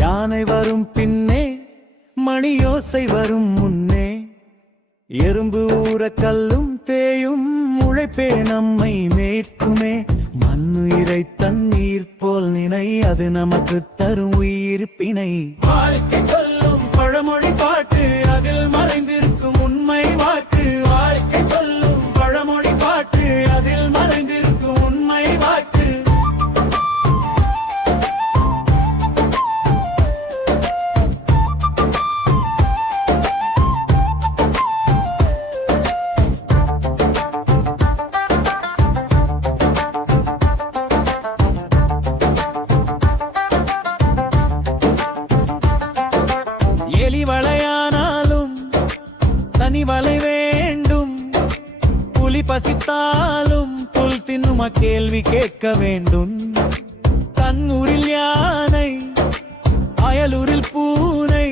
யானை வரும் பின்னே மணியோசை வரும் முன்னே எறும்பு ஊற கல்லும் தேயும் உழைப்பே நம்மை மேற்குமே. அது நமக்கு தரும் உயிர்ப்பினை. வாழ்க்கை சொல்லும் பழமொழி பாட்டு அதில் மறைந்திருக்கும். அம்மா கேள்வி கேட்க வேண்டும். தன்னூரில் யானை அயலூரில் பூனை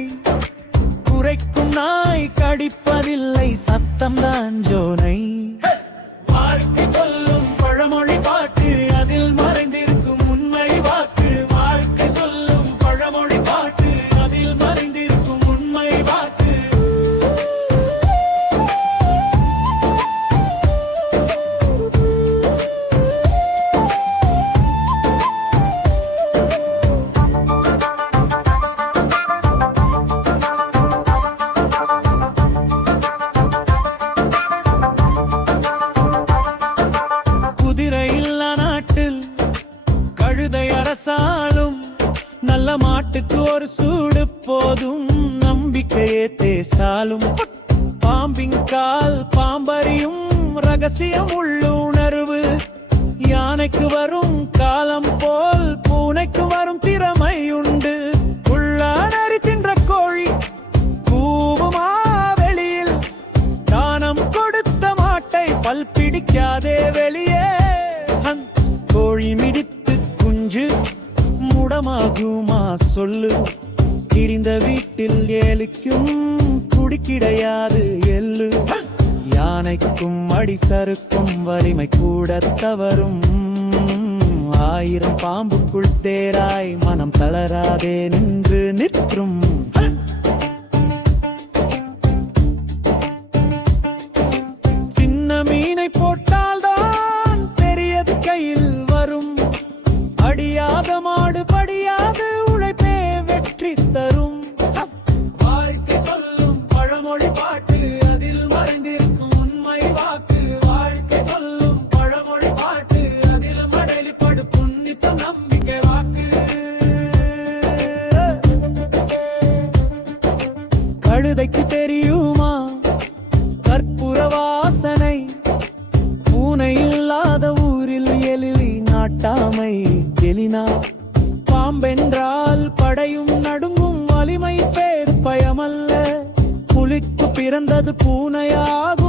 கழுதை அரசாலும் நல்ல மாட்டுக்கு ஒரு சூடு போதும். நம்பிக்கையே தேசாலும். பாம்பின் கால் பாம்பறியும் ரகசியம் உள்ளுணர்வு. யானைக்கு வரும் காலம் முடமாகுமா சொல்லு. கிழிந்த வீட்டில் ஏழுக்கும் குடி கிடையாது எள்ளு. யானைக்கும் அடிசருக்கும் வலிமை கூட தவறும். ஆயிரம் பாம்புக்குள் தேராய் மனம் தளராதே நின்று நிற்கும். கழுதைக்கு தெரியுமா? கற்பூர வாசனை பூனை இல்லாத ஊரில் எழிலி நாட்டாமை எலினா பாம்பென்றால் படையும் நடுங்கும் வலிமை பேர் பயமல்ல. புலிக்கு பிறந்தது பூனையாக